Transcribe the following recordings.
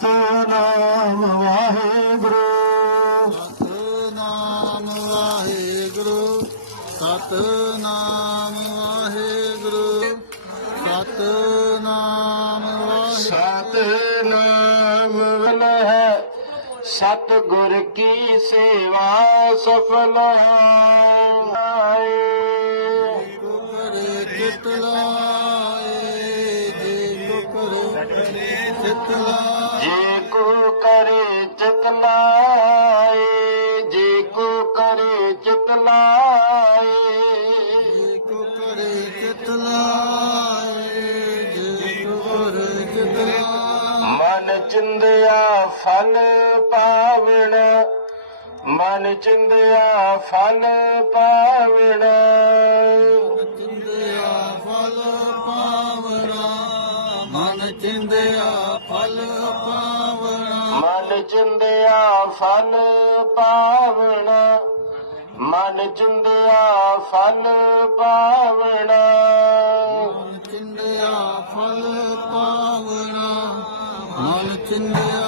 ਸਤਨਾਮ ਵਾਹਿਗੁਰੂ। ਸਤਨਾਮ ਵਾਹਿਗੁਰੂ। ਸਤਨਾਮ ਵਾਹਿਗੁਰੂ। ਸਤਨਾਮ ਵਾਹਿਗੁਰੂ ਸਤਨਾਮ ਹੈ ਸਤਗੁਰ ਕੀ ਸੇਵਾ ਸਫਲ ਹੈ ਕੋ ਕਰੇ ਕਰੇ ਚਿਤ ਲਾਏ। ਜੇ ਕੋ ਕਰੇ ਚਿਤ ਲਾਏ ਜੇ ਕੋ ਕਰੇ ਚਿਤ ਲਾਏ। ਜੇ ਕੋ ਕਰੇ ਚਿਤ ਲਾਏ ਜੇ ਕੋ ਕਰੇ ਚਿਤ ਲਾਏ। ਮਨ ਚਿੰਦਿਆ ਫਲ ਪਾਵਣ ਮਨ ਚਿੰਦਿਆ ਫਲ ਪਾਵਣ। ਚਿੰਦਿਆ ਫਲ ਪਾਵਣਾ। ਮਨ ਚਿੰਦਿਆ ਫਲ ਪਾਵਣ। ਮਨ ਚਿੰਦਿਆ ਫਲ ਪਾਵਣ। ਮਨ ਚਿੰਦਿਆ ਫਲ ਪਾਵਣਾ। ਮਨ ਚਿੰਦਿਆ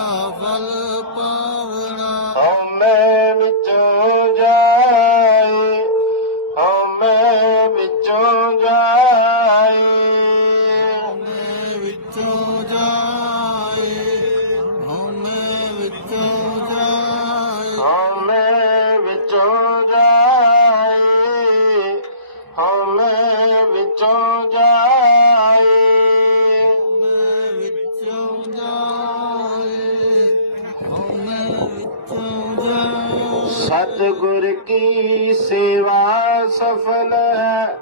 ਸਤਿਗੁਰ ਕੀ ਸੇਵਾ ਸਫਲ ਹੈ?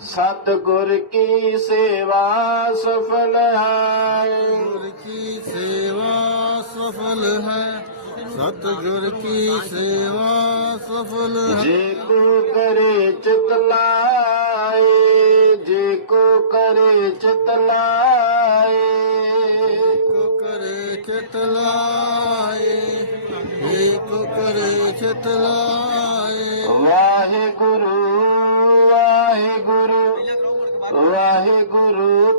ਸਤਿਗੁਰ ਕੀ ਸੇਵਾ ਸਫਲ ਹੈ? ਗੁਰ ਕੀ ਸੇਵਾ ਸਫਲ ਹੈ? ਸਤਿਗੁਰ ਕੀ ਸੇਵਾ ਸਫਲ ਹੈ? ਜੇ ਕੋ ਕਰੇ ਚਿਤ ਲਾਏ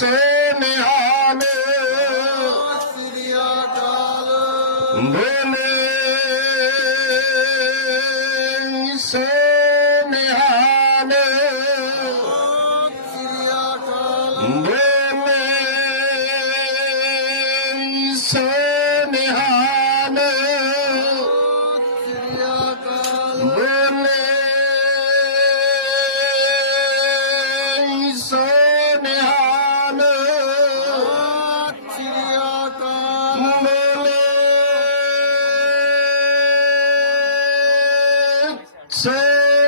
ਸੇ ਨਿਹਾਲ। ਸ੍ਰੀ ਅਕਾਲ ਬੋਲੇ। ਸੇ ਨਿਹਾਲ। ਸ੍ਰੀ ਅਕਾਲ ਸੋ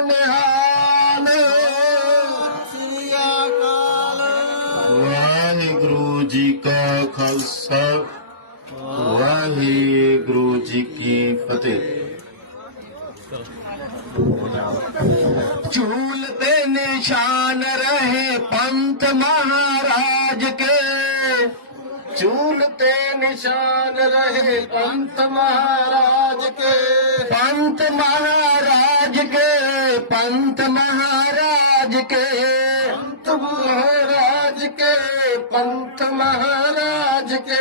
ਨਿਹਾਲ ਸ੍ਰੀ ਅਕਾਲ ਵਾਹਿਗੁਰੂ ਜੀ ਕਾ ਖਾਲਸਾ ਵਾਹਿਗੁਰੂ ਜੀ ਕੀ ਫਤਿਹ। ਝੂਲ ਤੇ ਨਿਸ਼ਾਨ ਰਹੇ ਪੰਤ ਮਹਾਰਾਜ ਕੇ। शूल ते निशान रहे पंत महाराज के पंत महाराज के पंत महाराज के पंत महाराज के पंत महाराज के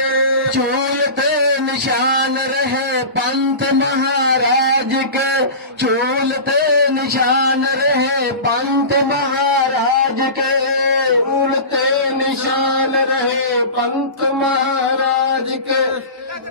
चूल पे निशान रहे पंत महाराज के चूल पे निशान रहे पंत महाराज के चूल पे पंथ महाराज के।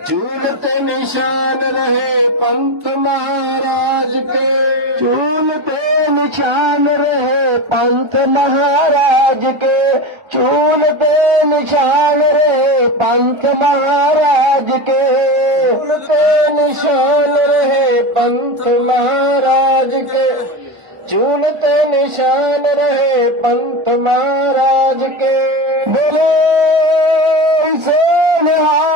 झूलते निशान रहे पंथ महाराज के। झूलते निशान रहे पंथ महाराज के। चूल पे निशान रहे पंथ महाराज के। चूल पे निशान रहे पंथ महाराज के। चूलते निशान रहे पंथ महाराज के। बोले। Allah.